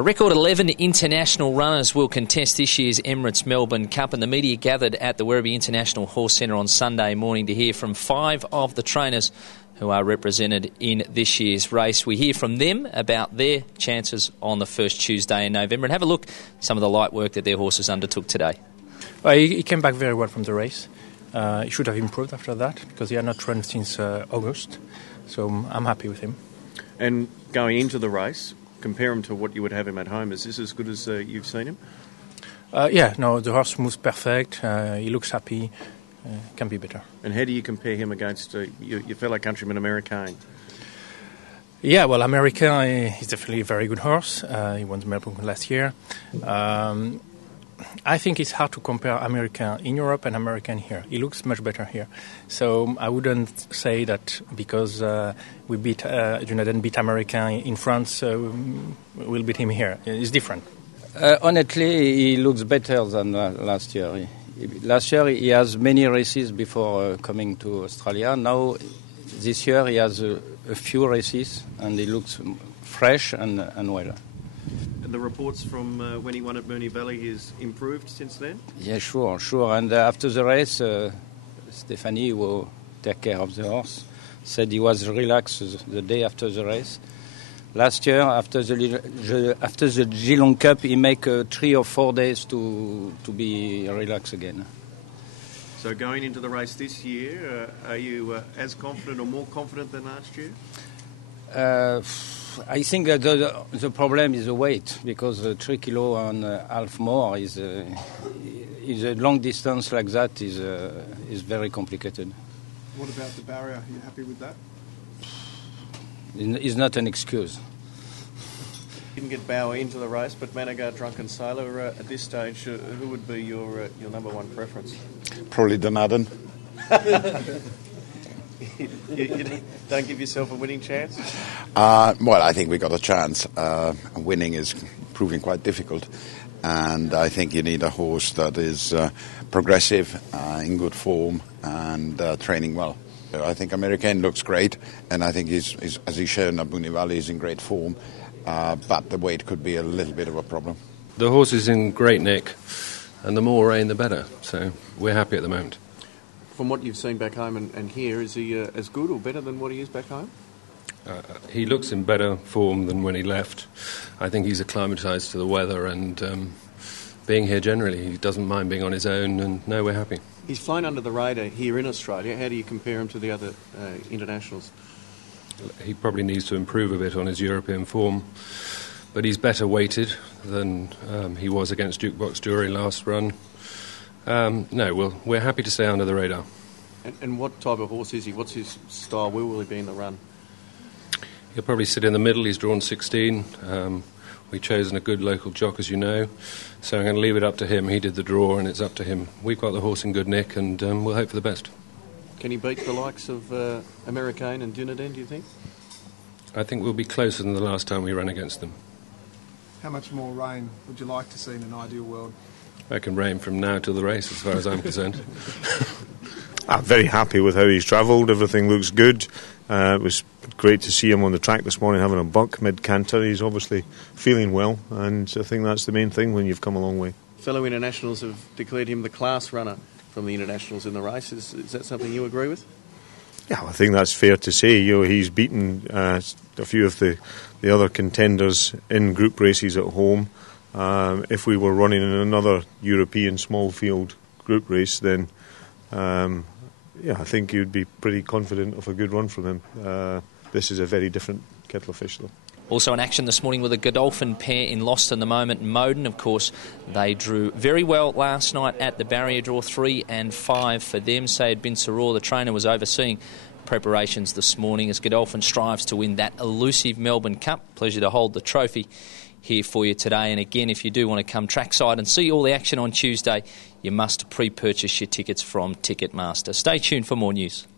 A record 11 international runners will contest this year's Emirates Melbourne Cup, and the media gathered at the Werribee International Horse Centre on Sunday morning to hear from 5 of the trainers who are represented in this year's race. We hear from them about their chances on the first Tuesday in November and have a look at some of the light work that their horses undertook today. Well, he came back very well from the race. He should have improved after that because he had not run since August, so I'm happy with him. And going into the race, compare him to what you would have him at home. Is this as good as you've seen him? The horse moves perfect. He looks happy. Can be better. And how do you compare him against your fellow countryman Americain? Yeah, well, Americain is definitely a very good horse. He won the Melbourne Cup last year. I think it's hard to compare Americain in Europe and Americain here. He looks much better here. So I wouldn't say that because we beat Dunaden beat Americain in France, we'll beat him here. It's different. Honestly, he looks better than last year. Last year he has many races before coming to Australia. Now, this year he has a few races and he looks fresh and well. And the reports from when he won at Moonee Valley, he's improved since then? Yeah, sure. And after the race, Stephanie, who take care of the horse, said he was relaxed the day after the race. Last year, after the Geelong Cup, he make 3 or 4 days to be relaxed again. So going into the race this year, are you as confident or more confident than last year? I think the problem is the weight, because 3 kilo and half more is a long distance like that is very complicated. What about the barrier? Are you happy with that? It's not an excuse. Didn't get Bauer into the race, but Manighar, Drunken Sailor, at this stage, who would be your number one preference? Probably Dunaden. you don't give yourself a winning chance? Well, I think we got a chance. Winning is proving quite difficult, and I think you need a horse that is progressive, in good form, and training well. I think Americain looks great, and I think he's as he's shown at Moonee Valley, he's in great form, but the weight could be a little bit of a problem. The horse is in great nick, and the more rain the better, so we're happy at the moment. From what you've seen back home and here, is he as good or better than what he is back home? He looks in better form than when he left. I think he's acclimatised to the weather and being here generally. He doesn't mind being on his own, and no, we're happy. He's flown under the radar here in Australia. How do you compare him to the other internationals? He probably needs to improve a bit on his European form, but he's better weighted than he was against Jukebox during last run. We're happy to stay under the radar. And what type of horse is he? What's his style? Where will he be in the run? He'll probably sit in the middle. He's drawn 16. We've chosen a good local jock, as you know, so I'm going to leave it up to him. He did the draw, and it's up to him. We've got the horse in good nick, and we'll hope for the best. Can he beat the likes of Americain and Dunaden, do you think? I think we'll be closer than the last time we ran against them. How much more rain would you like to see in an ideal world? I can rain from now till the race, as far as I'm concerned. I'm very happy with how he's travelled. Everything looks good. It was great to see him on the track this morning having a buck mid-canter. He's obviously feeling well, and I think that's the main thing when you've come a long way. Fellow internationals have declared him the class runner from the internationals in the race. Is that something you agree with? Yeah, I think that's fair to say. He's beaten a few of the other contenders in group races at home. If we were running in another European small field group race, then I think you'd be pretty confident of a good run from him. This is a very different kettle of fish, though. Also in action this morning with a Godolphin pair in Lost in the Moment. Moden, of course, they drew very well last night at the barrier draw, 3 and 5 for them. Sayed bin Saror, the trainer, was overseeing preparations this morning as Godolphin strives to win that elusive Melbourne Cup. Pleasure to hold the trophy here for you today. And again, if you do want to come trackside and see all the action on Tuesday, you must pre-purchase your tickets from Ticketmaster. Stay tuned for more news.